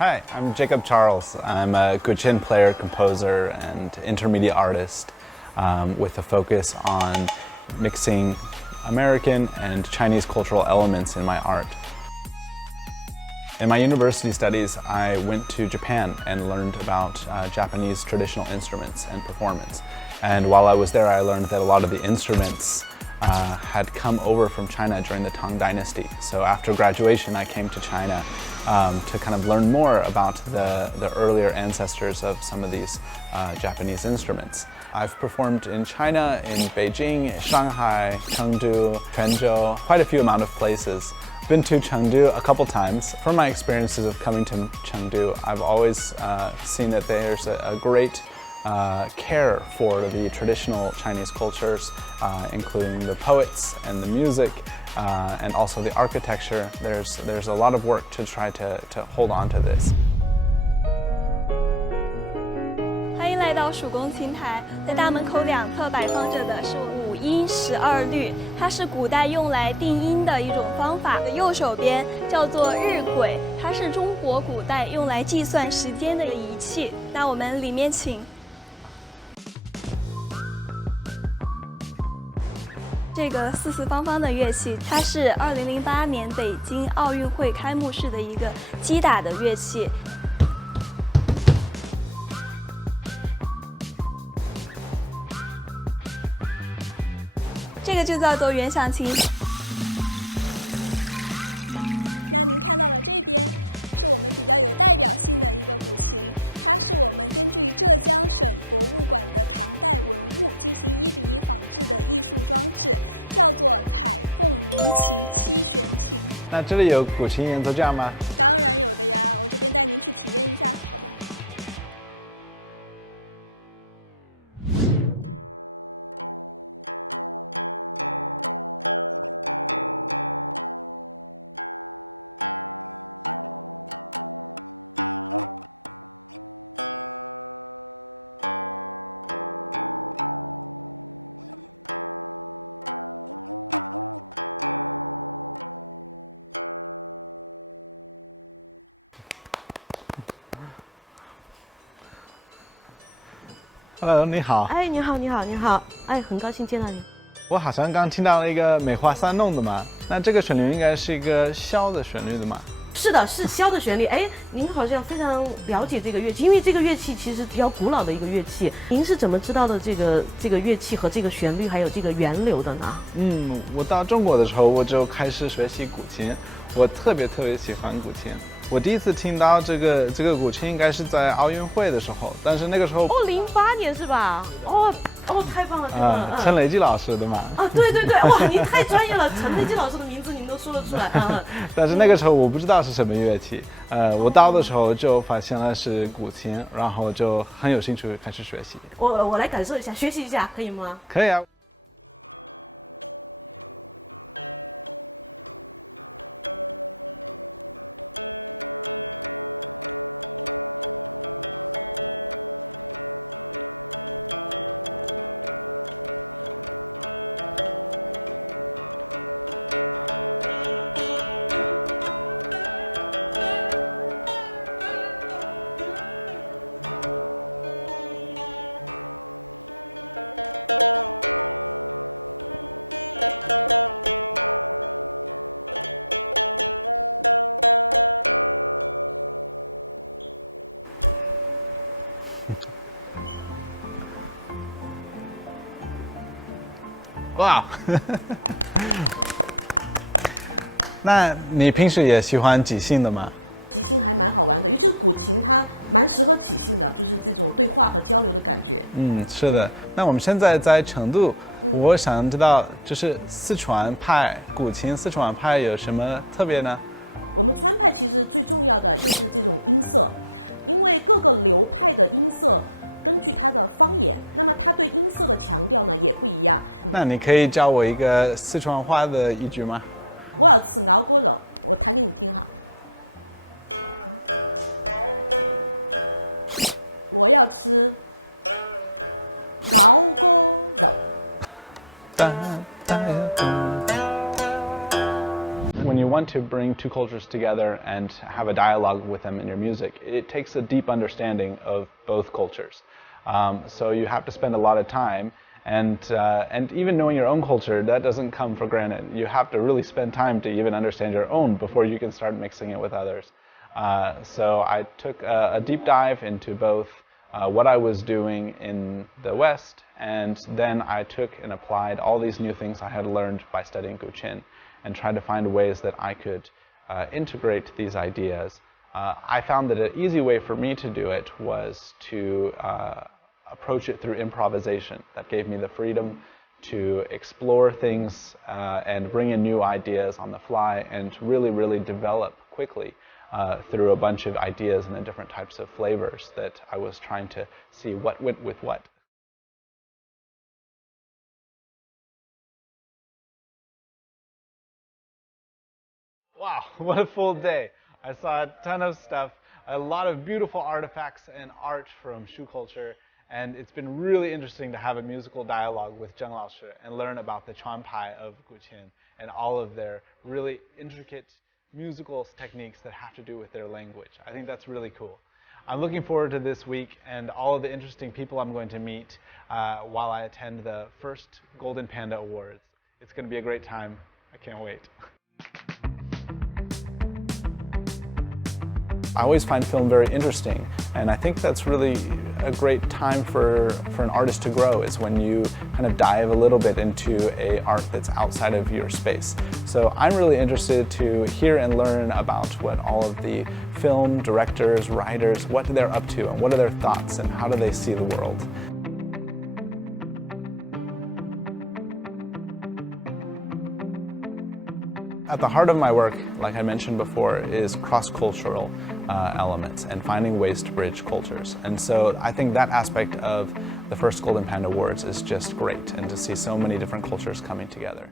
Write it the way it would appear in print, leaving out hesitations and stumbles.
Hi, I'm Jacob Charles. I'm a guqin player, composer, and intermediate artist with a focus on mixing American and Chinese cultural elements in my art. In my university studies, I went to Japan and learned about Japanese traditional instruments and performance. And while I was there, I learned that a lot of the instruments had come over from China during the Tang Dynasty. So after graduation, I came to China to kind of learn more about the earlier ancestors of some of these Japanese instruments. I've performed in China, in Beijing, Shanghai, Chengdu, Quanzhou, quite a few amount of places. Been to Chengdu a couple times. From my experiences of coming to Chengdu, I've always seen that there's a great care for the traditional Chinese cultures, including the poets and the music, and also the architecture. There's a lot of work to try to hold on to this. 欢迎来到蜀宫琴台，在大门口两侧摆放着的是5音12律，它是古代用来定音的一种方法。右手边叫做日晷，它是中国古代用来计算时间的仪器。那我们里面请。这个四四方方的乐器，它是2008年北京奥运会开幕式的一个击打的乐器。这个就叫做圆响琴。那您看到的这边是我们比较有代表性的一个古琴，它是我们根据浙江省博物馆的唐代文物进行1比1仿制的艺术装置，叫做彩凤鸣旗7弦琴。那这里有古琴演奏架吗？当然有的呀，我这边带您去体验一下。好的。Hello， 你好。哎，你好，你好，你好。哎，很高兴见到你。我好像刚听到了一个梅花三弄的嘛，那这个旋律应该是一个箫的旋律的嘛？是的，是箫的旋律。哎，您好像非常了解这个乐器，因为这个乐器其实比较古老的一个乐器。您是怎么知道的这个乐器和这个旋律还有这个源流的呢？我到中国的时候我就开始学习古琴，我特别喜欢古琴。我第一次听到这个古琴应该是在奥运会的时候，但是那个时候08年是吧？哦，太棒了，太棒了！陈雷基老师的嘛。啊，对，哇，您太专业了，陈雷基老师的名字您都说得出来。但是那个时候我不知道是什么乐器，我到的时候就发现了是古琴，然后就很有兴趣开始学习。我来感受一下，学习一下，可以吗？可以啊。哇，那你平时也喜欢即兴的吗？即兴还蛮好玩的，尤其是古琴，它蛮适合即兴的，就是这种对话和交流的感觉。是的。那我们现在在成都，我想知道，就是四川派古琴，四川派有什么特别呢？我们川派其实最重要的就是这种音色，因为各个流派的音色根据它的方言，那么它对音色的强调呢也不一样。那你可以教我一个四川话的一句吗？我要吃熬锅肉，我弹给你听哈。我要吃熬锅肉。When you want to bring two cultures together and have a dialogue with them in your music, it takes a deep understanding of both cultures. So you have to spend a lot of time, and even knowing your own culture, that doesn't come for granted. You have to really spend time to even understand your own before you can start mixing it with others. So I took a deep dive into both what I was doing in the West, and then I took and applied all these new things I had learned by studying Guqin and tried to find ways that I could integrate these ideas. I found that an easy way for me to do it was to approach it through improvisation. That gave me the freedom to explore things and bring in new ideas on the fly and really develop quickly through a bunch of ideas and the different types of flavors that I was trying to see what went with what. Wow, what a full day. I saw a ton of stuff, a lot of beautiful artifacts and art from Shu culture, and it's been really interesting to have a musical dialogue with Zheng Laoshi and learn about the Chuanpai of Guqin and all of their really intricate musical techniques that have to do with their language. I think that's really cool. I'm looking forward to this week and all of the interesting people I'm going to meet while I attend the first Golden Panda Awards. It's going to be a great time. I can't wait. I always find film very interesting, and I think that's really a great time for an artist to grow, is when you kind of dive a little bit into an art that's outside of your space. So I'm really interested to hear and learn about what all of the film directors, writers, what they're up to, and what are their thoughts, and how do they see the world. At the heart of my work, like I mentioned before, is cross-cultural elements and finding ways to bridge cultures. And so I think that aspect of the first Golden Panda Awards is just great, and to see so many different cultures coming together.